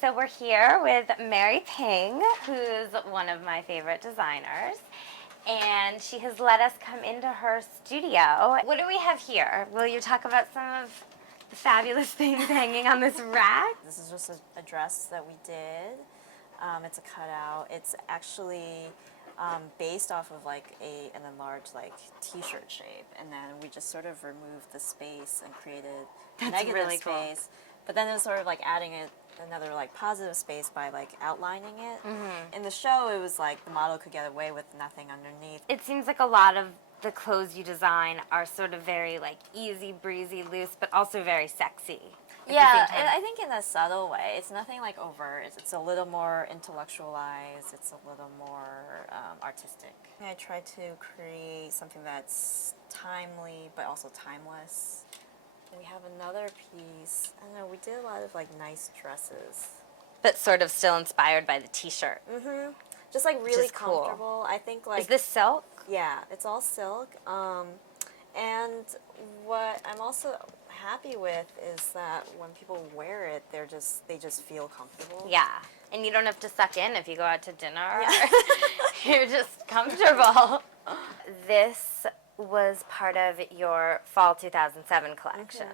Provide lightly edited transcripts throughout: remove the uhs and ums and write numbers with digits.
So we're here with Mary Ping, who's one of my favorite designers, and she has let us come into her studio. What do we have here? Will you talk about some of the fabulous things hanging on this rack? This is just a dress that we did. It's a cutout. It's actually based off of like an enlarged like t-shirt shape, and then we just sort of removed the space and created negative really cool. space. But then it's sort of like adding another like positive space by like outlining it. In the show, it was like the model could get away with nothing underneath. It seems like a lot of the clothes you design are sort of very like easy breezy, loose, but also very sexy. Yeah, I think in a subtle way. It's nothing like overt. It's a little more intellectualized. It's a little more artistic. I try to create something that's timely but also timeless. And we have another piece. I don't know, we did a lot of like nice dresses. But sort of still inspired by the t-shirt. Mm-hmm. Just like really cool. comfortable. I think like... Is this silk? Yeah, it's all silk. And what I'm also happy with is that when people wear it, they just feel comfortable. Yeah, and you don't have to suck in if you go out to dinner. Yeah. You're just comfortable. This was part of your fall 2007 collection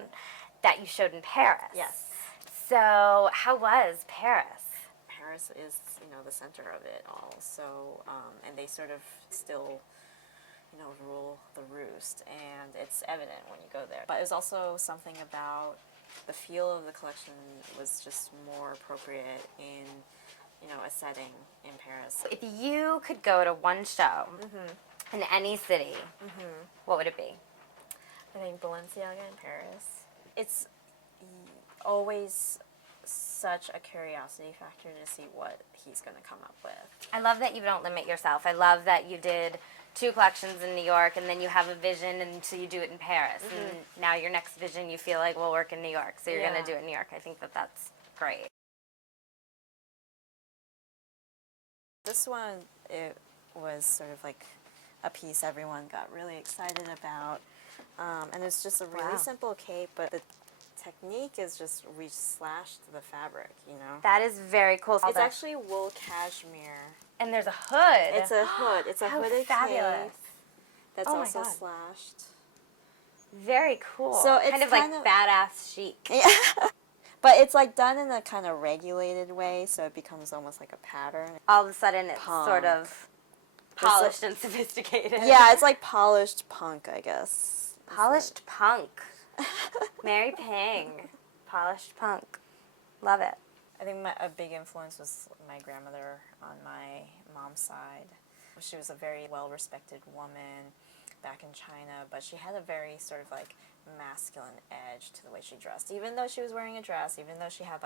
that you showed in Paris. Yes. So how was Paris? Paris is, the center of it all. So, and they sort of still, rule the roost, and it's evident when you go there. But it was also something about the feel of the collection was just more appropriate in, a setting in Paris. If you could go to one show in any city, what would it be? I think Balenciaga in Paris. It's always such a curiosity factor to see what he's going to come up with. I love that you don't limit yourself. I love that you did 2 collections in New York, and then you have a vision, and so you do it in Paris. And now your next vision you feel like will work in New York, so you're going to do it in New York. I think that that's great. This one, it was sort of like a piece everyone got really excited about. And it's just a really simple cape, but the technique is just we slashed the fabric, That is very cool. It's actually wool cashmere. And there's a hood. It's a hood. It's a hooded fabulous. cape that's also slashed. Very cool. So it's kind of like badass chic. Yeah. But it's like done in a kind of regulated way, so it becomes almost like a pattern. All of a sudden it's sort of polished and sophisticated. Yeah, it's like polished punk, I guess. Polished punk. Mary Ping. Polished punk. Love it. I think a big influence was my grandmother on my mom's side. She was a very well-respected woman back in China, but she had a very sort of like masculine edge to the way she dressed. Even though she was wearing a dress, even though she had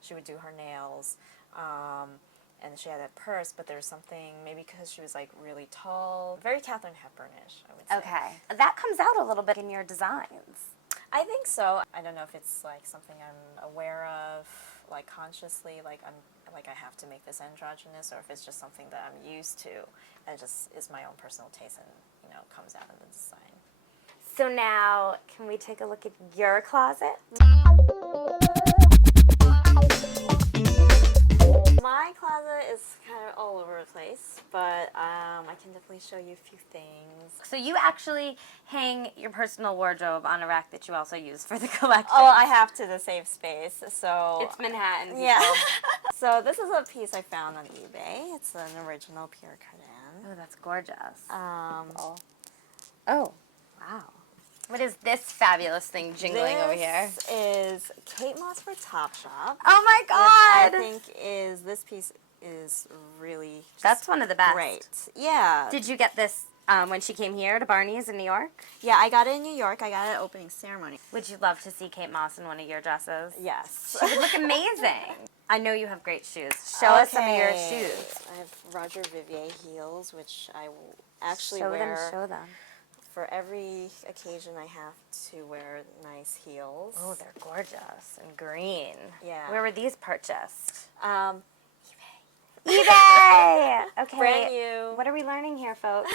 she would do her nails, and she had a purse, but there was something, maybe because she was like really tall, very Katharine Hepburnish, I would say. Okay. That comes out a little bit in your designs. I think so. I don't know if it's like something I'm aware of, like consciously, like I have to make this androgynous, or if it's just something that I'm used to, and it just is my own personal taste and comes out in the design. So now, can we take a look at your closet? My closet is kind of all over the place, but I can definitely show you a few things. So you actually hang your personal wardrobe on a rack that you also use for the collection. Oh, I have to save space, so... It's Manhattan, people. Yeah. So this is a piece I found on eBay. It's an original Pierre Cardin. Oh, that's gorgeous. Oh, wow. What is this fabulous thing jingling over here? This is Kate Moss for Topshop. Oh my God! I think this piece is really That's one of the best. Great. Yeah. Did you get this when she came here to Barney's in New York? Yeah, I got it in New York. I got it at opening ceremony. Would you love to see Kate Moss in one of your dresses? Yes. She would look amazing. I know you have great shoes. Show us some of your shoes. I have Roger Vivier heels, which I will actually Show wear. Show them. For every occasion, I have to wear nice heels. Oh, they're gorgeous and green. Yeah. Where were these purchased? eBay. eBay! Okay. Brand new. What are we learning here, folks?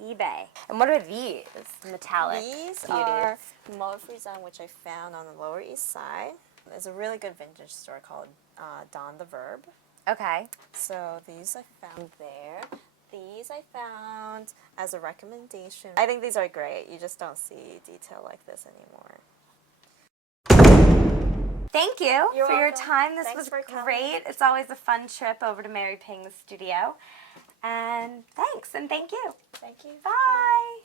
eBay. And what are these metallic These beauties? are Mauve Frisson, which I found on the Lower East Side. There's a really good vintage store called Don the Verb. Okay. So these I found there. These I found as a recommendation. I think these are great. You just don't see detail like this anymore. Thank you You're for your welcome. time. This Thanks was for coming. great. It's always a fun trip over to Mary Ping's studio. And thanks, and thank you. Thank you. Bye.